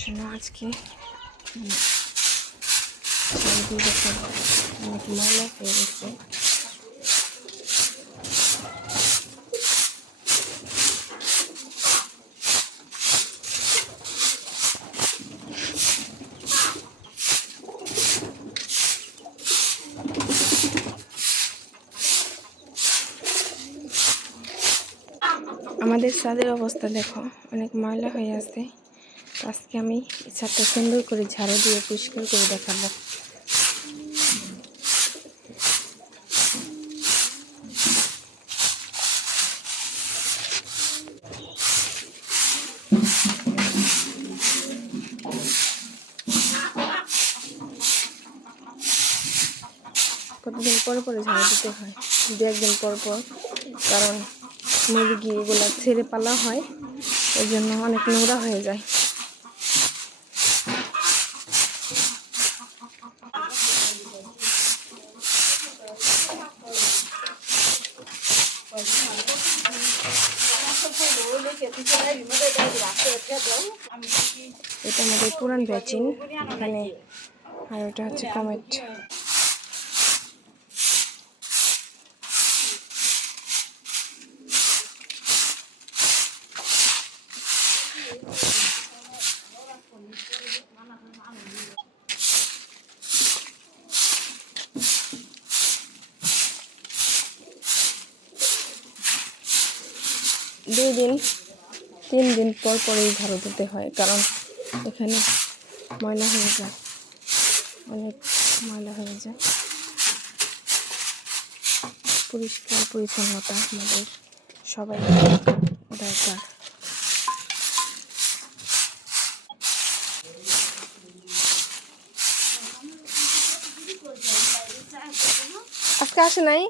জন্য আজকে চারিদিকে অনেক ময়লা হয়ে গেছে। আমাদের ছাদের অবস্থা দেখো, অনেক ময়লা হয়ে আছে। আজকে আমি ছাদটা সুন্দর করে ঝাড়ু দিয়ে পরিষ্কার করে দেখাবো। কতদিন পরে পরে ঝাড়ু দিতে হয়, 2-1 দিন পর পর, কারণ মুরগি এগুলো ছেড়ে পালা হয়, ওই জন্য অনেক নোংরা হয়ে যায়। এটা আমাদের পুরান বেচিন এখানে, আর ওটা হচ্ছে কমেট। 2-3 দিন পর পরেই ঝাড়ু দিতে হয়, কারণ এখানে ময়লা হয়ে যায়, অনেক ময়লা হয়ে যায়। পরিষ্কার পরিচ্ছন্নতা আমাদের সবাই দরকার। আজকে আসে নাই,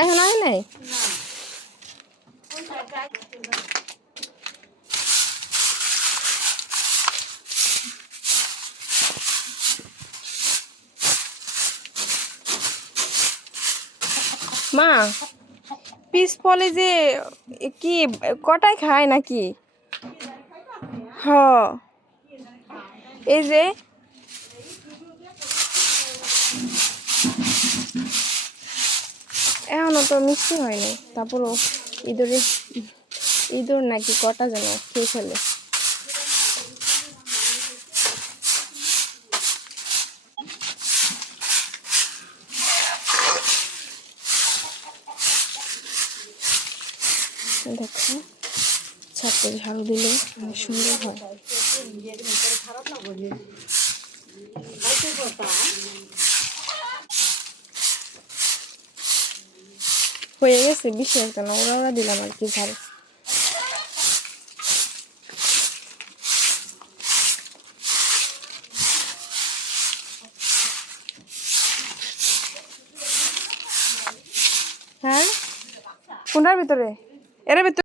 এখন আসে নাই। মা, পিস ফলে যে কি কটায় খায় নাকি? হ, এই যে এখনো তো মিষ্টি হয়নি, তারপরও ইঁদুর নাকি কটা যেন খেয়ে ফেলে। দেখো, ছাদটা ঝাড়ু দিলে অনেক সুন্দর হয়। হয়ে গেছে, বিশেষ একটা না, ওরা দিলাম আর কি ঝাড়ু। হ্যাঁ, কোনটার ভিতরে? এর ভিতরে